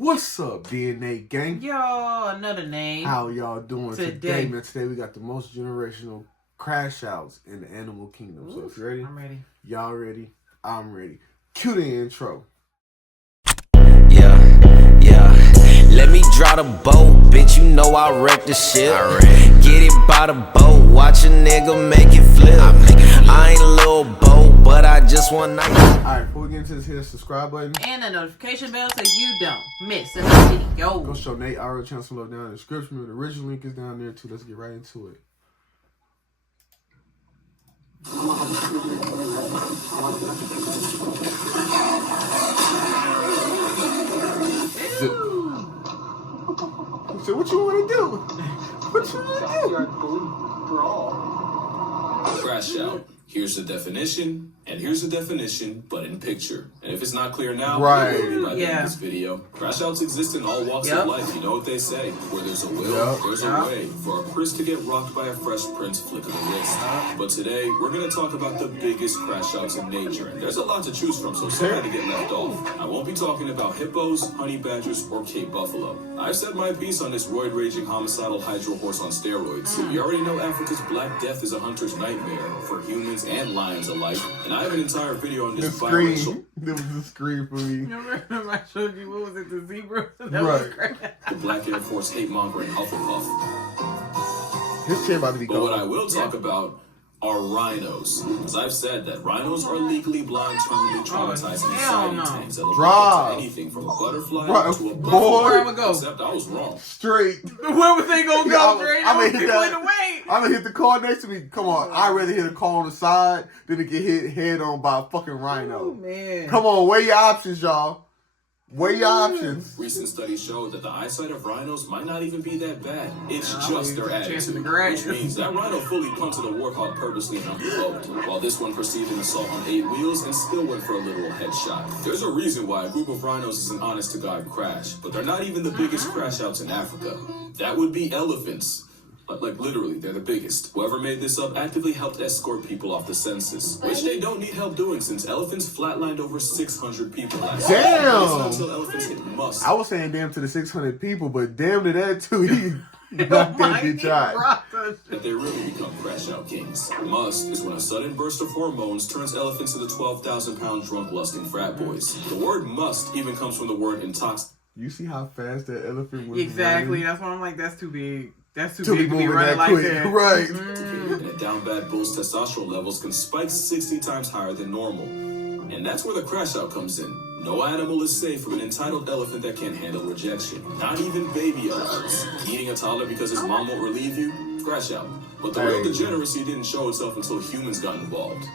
What's up, Dre&NaeYT gang? Yo, another name. How y'all doing today? Man, today we got the most generational crash outs in the animal kingdom. Ooh, so if you're ready, I'm ready. Y'all ready? I'm ready. Cue the intro. Yeah. Let me draw the boat, bitch. You know I wreck the shit. Get it by the boat, watch a nigga make it flip. I ain't a little boat, but I just want night. Alright, before we get into this, hit the subscribe button And the notification bell so you don't miss another video. Go show Nate our channel some love down in the description. The original link is down there too. Let's get right into it. So what you want to do? What you want to do? Crash out. Here's the definition, and here's the definition, but in picture. And if it's not clear now, right. It will be by the end of this video. Crash outs exist in all walks of life. You know what they say. Where there's a will, there's a way. For a Chris to get rocked by a Fresh Prince flick of the wrist. But today, we're going to talk about the biggest crash outs in nature. And there's a lot to choose from, so some had to get left off. I won't be talking about hippos, honey badgers, or Cape Buffalo. I've said my piece on this roid-raging homicidal hydro horse on steroids. You already know Africa's Black Death is a hunter's nightmare for humans and lions alike. And I have an entire video on this biracial. There was a screen for me. Remember I showed you, what was it, the zebra? That was great. The Black Air Force hate-mongering Hufflepuff. His chair about to be gone. But what I will talk about are rhinos. As I've said, that rhinos are legally blind, terminally traumatizing exciting tanks that will to anything from a butterfly to a boy. Except I was wrong. Straight. Where was they gonna go, Dre? I'm gonna hit the car next to me. Come on, I'd rather hit a car on the side than to get hit head on by a fucking rhino. Oh, man. Come on, weigh your options, y'all. Weigh your options. Recent studies showed that the eyesight of rhinos might not even be that bad. It's just their attitude, which means that rhino fully punted a warthog purposely and unprovoked, while this one perceived an assault on 8 wheels and still went for a literal headshot. There's a reason why a group of rhinos is an honest-to-God crash, but they're not even the biggest crash outs in Africa. That would be elephants. Like literally, they're the biggest. Whoever made this up actively helped escort people off the census, which they don't need help doing since elephants flatlined over 600 people last year. Damn! Until elephants hit musk. I was saying damn to the 600 people, but damn to that too. He knocked that bitch out. That they really become crash out kings. Must is when a sudden burst of hormones turns elephants into 12,000-pound drunk lusting frat boys. The word must even comes from the word intox. You see how fast that elephant was? Exactly. Running? That's why I'm like, that's too big. That's too big to be moving running that like quick. that. Right. And a down bad bull's testosterone levels can spike 60 times higher than normal. And that's where the crash out comes in. No animal is safe from an entitled elephant that can't handle rejection. Not even baby elephants. Eating a toddler because his mom won't relieve you? Crash out. But the real degeneracy didn't show itself until humans got involved.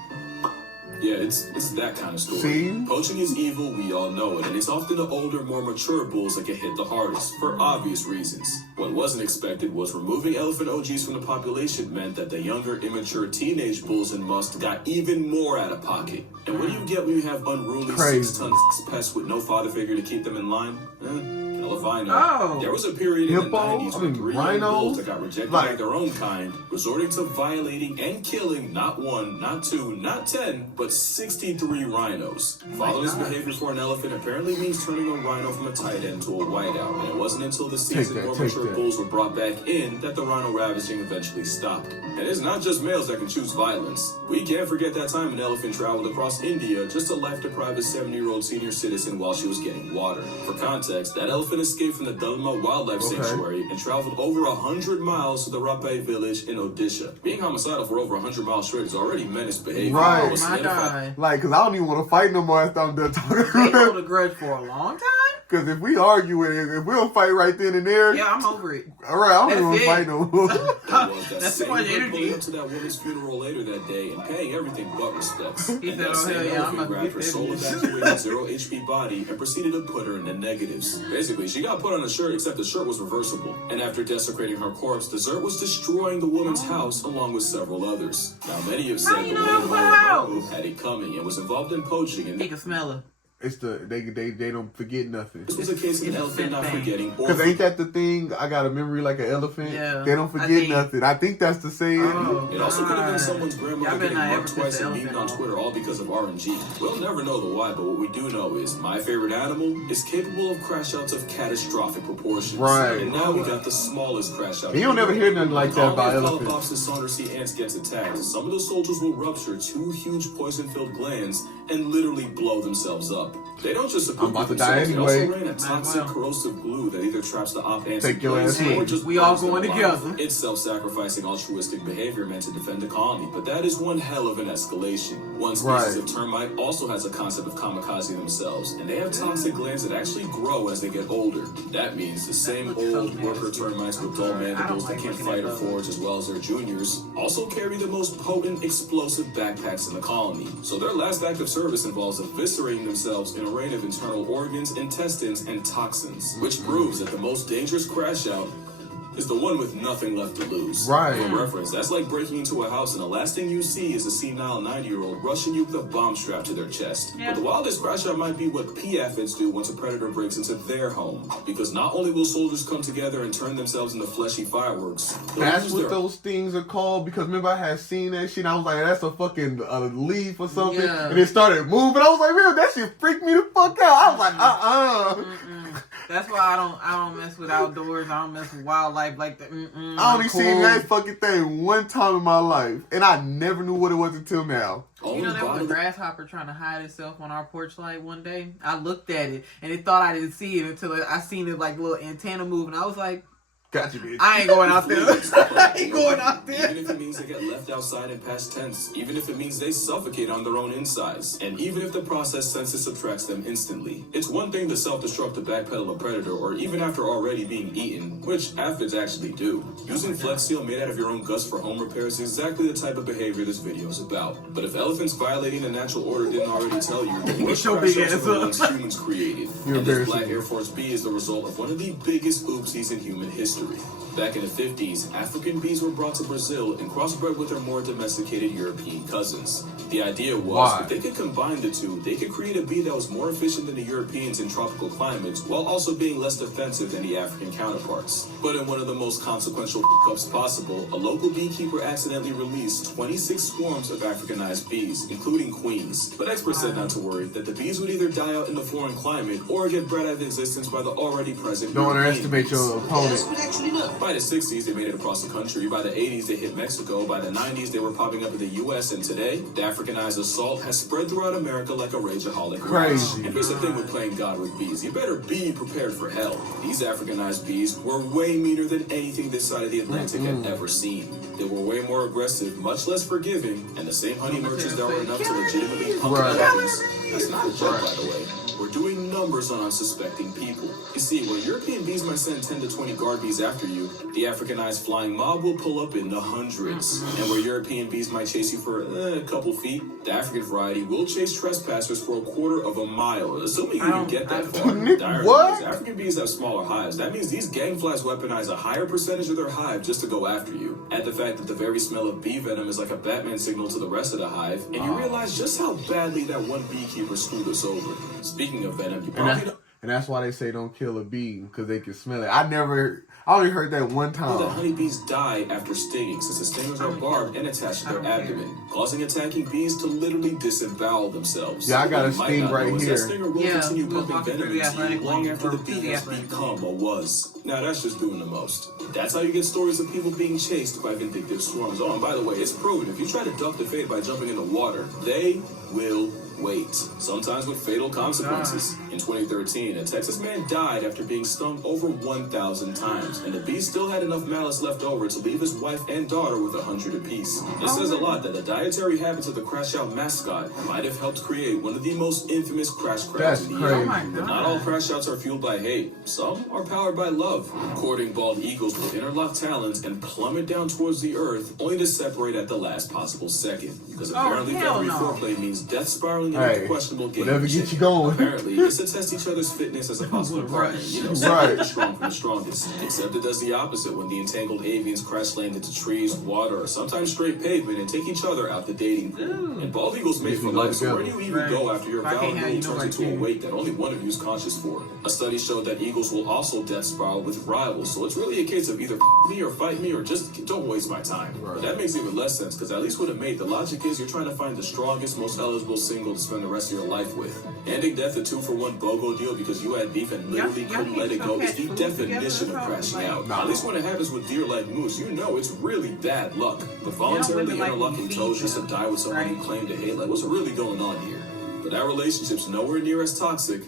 Yeah, it's that kind of story. See? Poaching is evil, we all know it, and it's often the older, more mature bulls that get hit the hardest, for obvious reasons. What wasn't expected was removing elephant OGs from the population meant that the younger, immature teenage bulls in Must got even more out of pocket. And what do you get when you have unruly 6-ton pests with no father figure to keep them in line? Hell if I know. There was a period in the 90s when 3 young bulls that got rejected by their own kind, resorting to violating and killing not 1, not 2, not 10, but 63 rhinos. Following this behavior for an elephant apparently means turning a rhino from a tight end to a whiteout, and it wasn't until the season more mature bulls were brought back in that the rhino ravaging eventually stopped. And it's not just males that can choose violence. We can't forget that time an elephant traveled across India just to life-deprive a 70-year-old senior citizen while she was getting water. For context, that elephant escaped from the Dalma Wildlife Sanctuary and traveled over 100 miles to the Rapai village in Odisha. Being homicidal for over 100 miles straight is already menace behavior. Right. Oh my God. Like, cause I don't even want to fight no more after I'm done talking. They hold a grudge for a long time? Cause if we argue if we don't fight right then and there, yeah, I'm over it. All right, I don't even want to fight no more. That's too much energy. Pulling up to that woman's funeral later that day and paying everything but respects. He said, "Oh hell yeah, I'm grabbed her soul evacuated 0 HP body and proceeded to put her in the negatives. Basically, she got put on a shirt, except the shirt was reversible. And after desecrating her corpse, the Zert was destroying the woman's house along with several others. Now, many have said the woman had it coming and was involved in poaching. And he can smell her. It's they don't forget nothing. This was a case of an elephant not forgetting. Because ain't that the thing? I got a memory like an elephant. Yeah, they don't forget nothing. I think that's the saying. Oh, it also could have been someone's grandmother getting not marked twice and memed on Twitter, all because of RNG. We'll never know the why, but what we do know is my favorite animal is capable of crash outs of catastrophic proportions. Right. And now we got the smallest crash out. You don't never hear nothing like that about elephants. If and Saundersy ants gets attacked, some of the soldiers will rupture 2 huge poison-filled glands and literally blow themselves up. They don't just I'm about to die anyway. They also rain a toxic, corrosive glue that either traps the op ants Take your ass or with. just We all burns them going alive. together. It's self-sacrificing, altruistic behavior meant to defend the colony, but that is one hell of an escalation. One species of termite also has a concept of kamikaze themselves, and they have toxic glands that actually grow as they get older. That means the same old worker termites with dull mandibles that can't fight or forage as well as their juniors also carry the most potent explosive backpacks in the colony. So their last act of service involves eviscerating themselves in a rain of internal organs, intestines, and toxins, which proves that the most dangerous crash out is the one with nothing left to lose. Right. For reference, that's like breaking into a house and the last thing you see is a senile 90-year-old rushing you with a bomb strapped to their chest. Yeah. But the wildest crash out might be what PFIDs do once a predator breaks into their home. Because not only will soldiers come together and turn themselves into fleshy fireworks, That's what those things are called. Because remember, I had seen that shit. And I was like, "That's a fucking leaf or something," Yeah. and it started moving. I was like, "Man, that shit freaked me the fuck out." I was like, That's why I don't mess with outdoors. I don't mess with wildlife like that. I only seen that fucking thing one time in my life, and I never knew what it was until now. You know, there was a grasshopper trying to hide itself on our porch light one day. I looked at it, and it thought I didn't see it until I seen it like little antenna move, and I was like, Got you, bitch. I ain't going out there. I ain't going out there. Even if it means they get left outside in past tense, even if it means they suffocate on their own insides, and even if the process senses subtracts them instantly. It's one thing to self-destruct to backpedal a predator, or even after already being eaten, which aphids actually do. Using Flex Seal made out of your own guts for home repairs is exactly the type of behavior this video is about. But if elephants violating the natural order didn't already tell you, the worst your big ass the ones humans created. You're And this embarrassing. Black Air Force B is the result of one of the biggest oopsies in human history. Back in the 50s, African bees were brought to Brazil and crossbred with their more domesticated European cousins. The idea was, if they could combine the two, they could create a bee that was more efficient than the Europeans in tropical climates, while also being less defensive than the African counterparts. But in one of the most consequential hiccups possible, a local beekeeper accidentally released 26 swarms of Africanized bees, including queens. But experts said not to worry, that the bees would either die out in the foreign climate or get bred out of existence by the already present Don't European underestimate bees. your opponent. By the 60s, they made it across the country. By the 80s, they hit Mexico. By the 90s, they were popping up in the U.S. And today, the Africanized assault has spread throughout America like a rageaholic. Crazy. And here's the thing with playing God with bees. You better be prepared for hell. These Africanized bees were way meaner than anything this side of the Atlantic had ever seen. They were way more aggressive, much less forgiving, and the same honey merchants that were enough to legitimately pump elephants. That's not a joke, by the way. We're doing numbers on unsuspecting people. You see, where European bees might send 10 to 20 guard bees after you, the Africanized flying mob will pull up in the hundreds. And where European bees might chase you for a couple feet, the African variety will chase trespassers for a quarter of a mile, assuming you can get that far. The irony is, African bees have smaller hives. That means these gang flies weaponize a higher percentage of their hive just to go after you. Add the fact that the very smell of bee venom is like a Batman signal to the rest of the hive, and you realize just how badly that one beekeeper screwed us over. Speaking of venom, you probably don't And that's why they say don't kill a bee, because they can smell it. I only heard that one know that time. honeybees die after stinging, since the stingers are barbed and attached to their abdomen, causing attacking bees to literally disembowel themselves. Yeah, I got a What you might sting not know right is here. That stinger will continue we'll pumping walk venom through the into you athletic long lane after the or bee to the has athletic become or was. Now that's just doing the most. That's how you get stories of people being chased by vindictive swarms. Oh, and by the way, it's proven if you try to duck the fate by jumping in the water, they will wait, sometimes with fatal consequences. In 2013, a Texas man died after being stung over 1,000 times, and the bee still had enough malice left over to leave his wife and daughter with 100 apiece. It says a lot that the dietary habits of the Crash Out mascot might have helped create one of the most infamous crash crowds in the That's year. crazy. But not all crash outs are fueled by hate. Some are powered by love. Courting bald eagles with interlocked talons and plummet down towards the earth, only to separate at the last possible second. Because apparently hell feathery no. foreplay means death spiraling Hey, into questionable game. whatever gets you going. Apparently, it's a to test each other's fitness as a possible partner. You know, Right. the strong from the strongest. Except it does the opposite when the entangled avians crash land into trees, water, or sometimes straight pavement and take each other out the dating pool. And bald eagles mate for life, so where do you even go after your valid mate turns into a weight that only one of you is conscious for? A study showed that eagles will also death spiral with rivals, so it's really a case of either me or fight me or just don't waste my time. But that makes even less sense, because at least with a mate, the logic is you're trying to find the strongest, most eligible single to spend the rest of your life with. Ending death a 2-for-1 BOGO deal because you had beef and literally couldn't let it go is the definition of crashing out. At least when it happens with deer like moose, you know it's really bad luck. But voluntarily interlocking toes just to die with someone you claim to hate, like what's really going on here? But that relationship's nowhere near as toxic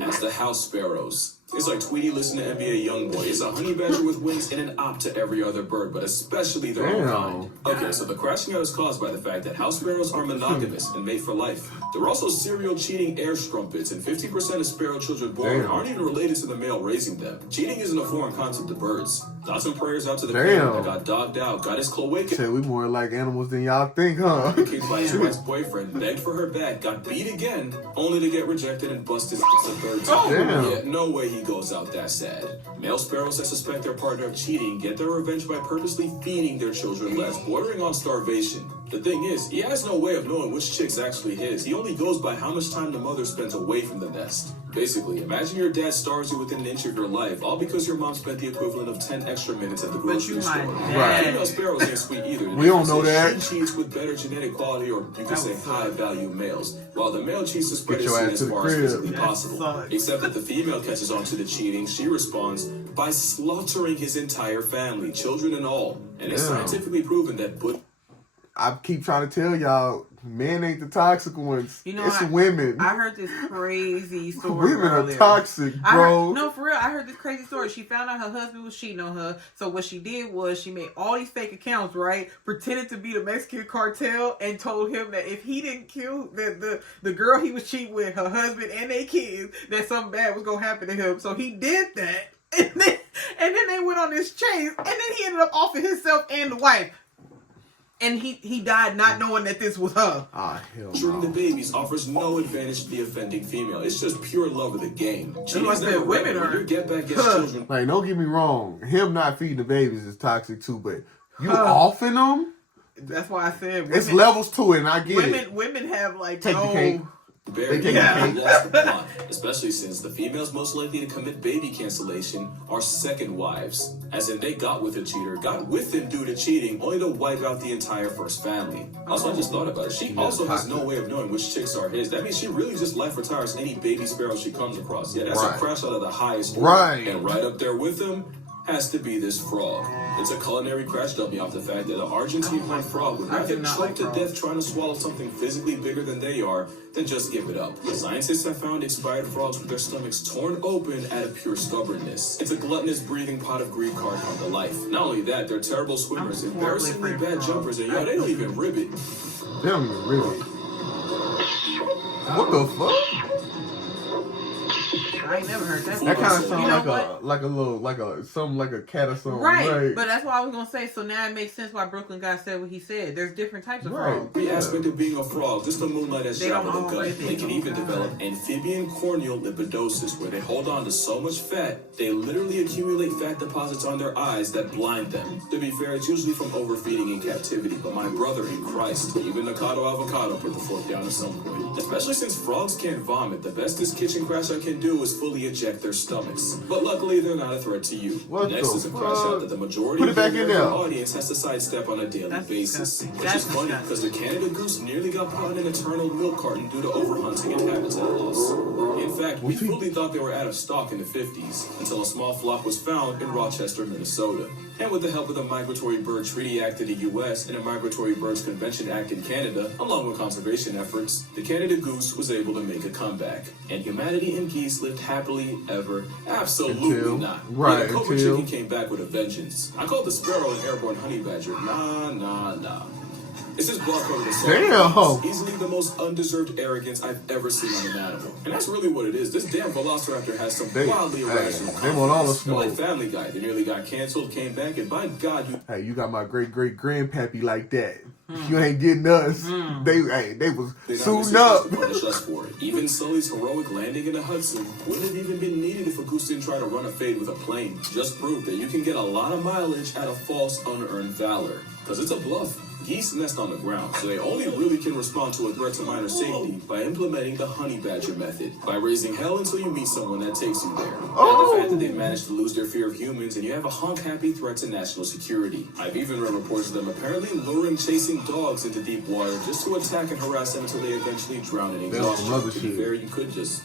as the house sparrows. It's like Tweety listening to NBA Youngboy. It's a honey badger with wings and an op to every other bird, but especially their own kind. Okay, so the crashing out is caused by the fact that house sparrows are monogamous and made for life. They're also serial cheating air strumpets, and 50% of sparrow children born aren't even related to the male raising them. Cheating isn't a foreign concept to birds. Thoughts and prayers out to the parent that got dogged out, got his cloaca. Shit, we more like animals than y'all think, huh? Kicked by his ex-boyfriend, begged for her back, got beat again, only to get rejected and busted the third time. Yeah, no way he goes out that sad. Male sparrows that suspect their partner of cheating get their revenge by purposely feeding their children less, bordering on starvation. The thing is, he has no way of knowing which chick's actually his. He only goes by how much time the mother spends away from the nest. Basically, imagine your dad starves you within an inch of your life, all because your mom spent the equivalent of 10 extra minutes at the grocery store. Right. Female sparrows ain't sweet either. We don't know that. She cheats with better genetic quality, or you could say high-value males, while the male cheats to spread his seed as far as physically possible. Except that the female catches on to the cheating, she responds by slaughtering his entire family, children and all. And it's scientifically proven that I keep trying to tell y'all, men ain't the toxic ones. You know, it's women. I heard this crazy story. Women are toxic, bro. No, for real. I heard this crazy story. She found out her husband was cheating on her. So what she did was she made all these fake accounts, right? Pretended to be the Mexican cartel and told him that if he didn't kill the girl he was cheating with, her husband and their kids, that something bad was gonna happen to him. So he did that, and then they went on this chase, and then he ended up offing himself and the wife. And he died not knowing that this was her. Ah, hell no. The babies offers no advantage to the offending female. It's just pure love of the game. Women are get back against children. Like, don't get me wrong. Him not feeding the babies is toxic too, but you offing them? That's why I said women, it's levels to it, and I get it. Women have like Take the cake. Lost the plot, especially since the females most likely to commit baby cancellation are second wives, as in they got with a cheater, got with him due to cheating, only to wipe out the entire first family. Also, I just thought about it. She also has no way of knowing which chicks are his. That means she really just life retires any baby sparrow she comes across. Yeah, that's a crash out of the highest order. Right. And right up there with him has to be this frog. It's a culinary crash dummy off the fact that an Argentine frog would rather choke to death trying to swallow something physically bigger than they are than just give it up. Scientists have found expired frogs with their stomachs torn open out of pure stubbornness. It's a gluttonous breathing pot of greed card come to life. Not only that, they're terrible swimmers, embarrassingly bad jumpers, and they don't even rib it. They don't even rib it. What the fuck? I ain't never heard that. That kind of sounds like a cat or something. Right, but that's what I was gonna say. So now it makes sense why Brooklyn guy said what he said. There's different types of frogs. The aspect of being a frog, just the moonlight has shadowed the gut. They can even develop amphibian corneal lipidosis, where they hold on to so much fat, they literally accumulate fat deposits on their eyes that blind them. To be fair, it's usually from overfeeding in captivity, but my brother in Christ, even Nakado Avocado put the fork down at some point. Especially since frogs can't vomit, the bestest kitchen crash I can do is fully eject their stomachs. But luckily, they're not a threat to you. Next is a crash out that the majority of the audience has to sidestep on a daily basis. Which is funny because the Canada goose nearly got put in an eternal milk carton due to overhunting and habitat loss. In fact, we fully thought they were out of stock in the 50s until a small flock was found in Rochester, Minnesota. And with the help of the Migratory Bird Treaty Act in the U.S. and a Migratory Birds Convention Act in Canada, along with conservation efforts, the Canada goose was able to make a comeback. And humanity and geese lived happily ever. Absolutely not. Right. The Cobra chicken came back with a vengeance. I called the sparrow an airborne honey badger. Nah. It's just block over the soul. Easily the most undeserved arrogance I've ever seen on an animal. And that's really what it is. This damn velociraptor has some wildly irrational They want all the smoke. Like Family Guy. They nearly got canceled, came back, and by God, you got my great-great-grandpappy like that. If you ain't getting us, they was suiting up. Punish us for it. Even Sully's heroic landing in the Hudson wouldn't have even been needed if a goose didn't try to run a fade with a plane. Just prove that you can get a lot of mileage out of false, unearned valor. Because it's a bluff. Geese nest on the ground, so they only really can respond to a threat to minor safety by implementing the honey badger method, by raising hell until you meet someone that takes you there. And the fact that they managed to lose their fear of humans, and you have a honk-happy threat to national security. I've even read reports of them apparently luring chasing dogs into deep water just to attack and harass them until they eventually drown in exhaustion. To be fair, you could just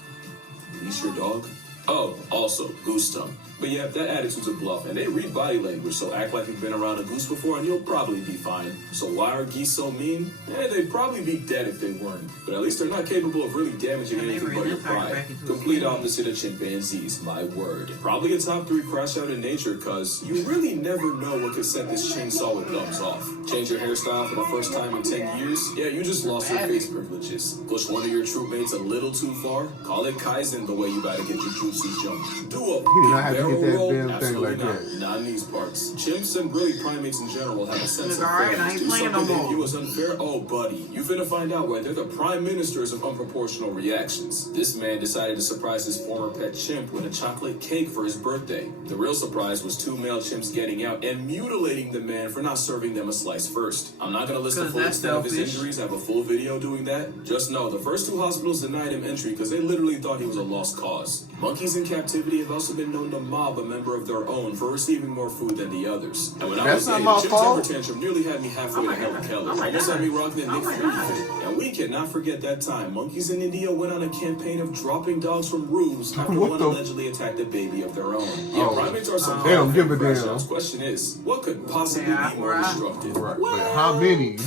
leash your dog. Oh, also, goose tongue. But yeah, that attitude's a bluff, and they read body language, so act like you've been around a goose before and you'll probably be fine. So why are geese so mean? They'd probably be dead if they weren't. But at least they're not capable of really damaging anything but your pride. Complete opposite of chimpanzees, my word. Probably a top 3 crash out in nature, cause you really never know what could set this chainsaw with thumbs off. Change your hairstyle for the first time in 10 years? Yeah, you just lost your face privileges. Push one of your troop mates a little too far? Call it Kaizen the way you about to get your jutsu jumped. Do a barrel roll? Absolutely not. Not in these parts. Chimps and really primates in general have a sense of fairness. Do something they view as unfair? Oh, buddy, you finna find out why they're the prime ministers of unproportional reactions. This man decided to surprise his former pet chimp with a chocolate cake for his birthday. The real surprise was 2 male chimps getting out and mutilating the man for not serving them a slice first. I'm not gonna list the full extent of his injuries. I have a full video doing that. Just know the first 2 hospitals denied him entry because they literally thought he was a lost cause. Monkeys in captivity have also been known to mob a member of their own for receiving more food than the others. And when I was dating, Chip's temper tantrum nearly had me halfway to Helen Keller. Almost had me rocking the Nick Fury fit. And we cannot forget that time monkeys in India went on a campaign of dropping dogs from roofs after one allegedly attacked a baby of their own. Yeah, primates are some they don't give a damn. The question is, what could possibly be more destructive? Right. But how many?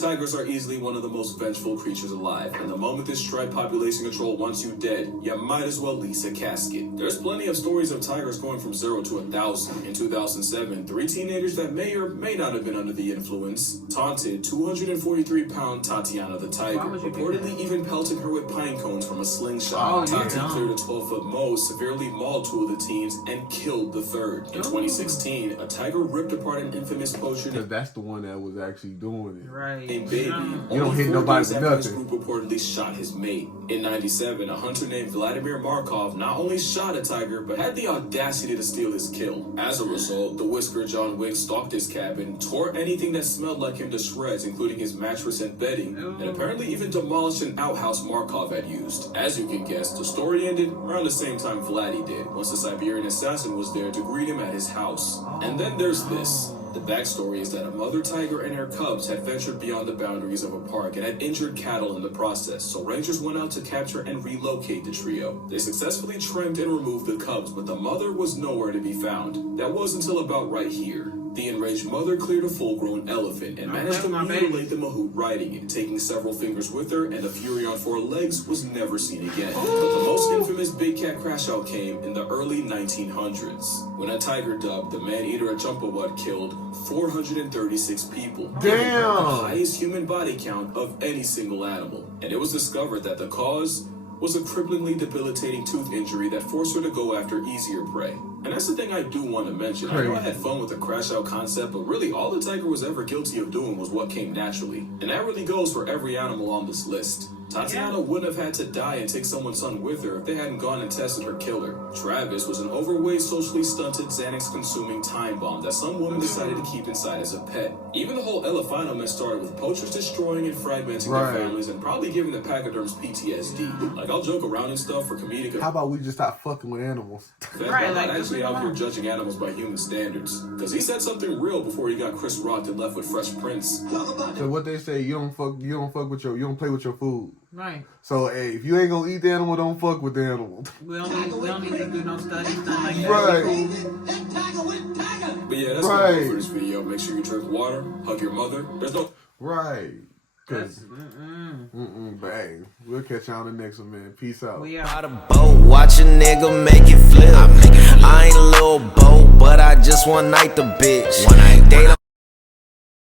Tigers are easily one of the most vengeful creatures alive, and the moment this striped population control wants you dead, you might as well lease a casket. There's plenty of stories of tigers going from 0 to 1,000. In 2007, 3 teenagers that may or may not have been under the influence taunted 243-pound Tatiana the tiger, reportedly even pelting her with pine cones from a slingshot. Tati cleared a 12-foot mow, severely mauled 2 of the teens, and killed the 3rd. In 2016, a tiger ripped apart an infamous poacher. Because that's the one that was actually doing it. Right. Baby. You don't hit nobody with nothing. This group reportedly shot his mate. In 97, a hunter named Vladimir Markov not only shot a tiger, but had the audacity to steal his kill. As a result, the Whisker John Wick stalked his cabin, tore anything that smelled like him to shreds, including his mattress and bedding, and apparently even demolished an outhouse Markov had used. As you can guess, the story ended around the same time Vladdy did, once the Siberian assassin was there to greet him at his house. And then there's this. The backstory is that a mother tiger and her cubs had ventured beyond the boundaries of a park and had injured cattle in the process, so rangers went out to capture and relocate the trio. They successfully trimmed and removed the cubs, but the mother was nowhere to be found. That was until about right here. The enraged mother cleared a full-grown elephant and managed to mutilate the mahout riding it, taking several fingers with her, and the fury on 4 legs was never seen again. But the most infamous big cat crash-out came in the early 1900s, when a tiger dubbed the man-eater Ajumpawat killed 436 people. Damn! The highest human body count of any single animal. And it was discovered that the cause was a cripplingly debilitating tooth injury that forced her to go after easier prey. And that's the thing I do want to mention. I know I had fun with the crash out concept, but really all the tiger was ever guilty of doing was what came naturally. And that really goes for every animal on this list. Tatiana wouldn't have had to die and take someone's son with her if they hadn't gone and tested her killer. Travis was an overweight, socially stunted, Xanax-consuming time bomb that some woman decided to keep inside as a pet. Even the whole Elephino mess started with poachers destroying and fragmenting their families and probably giving the pachyderms PTSD. Like, I'll joke around and stuff for comedic. How about we just stop fucking with animals? I'm not actually out here judging animals by human standards. Because he said something real before he got Chris rocked and left with Fresh Prince. So what they say, you don't play with your food. Right. So, hey, if you ain't gonna eat the animal, don't fuck with the animal. We don't need to do no studies, nothing like that. Right. But yeah, that's gonna do for this video. Make sure you drink water, hug your mother. There's no... Right. But hey, we'll catch y'all on the next one, man. Peace out. We out of boat, watch a nigga make it flip. I ain't a little boat, but I just one night the bitch.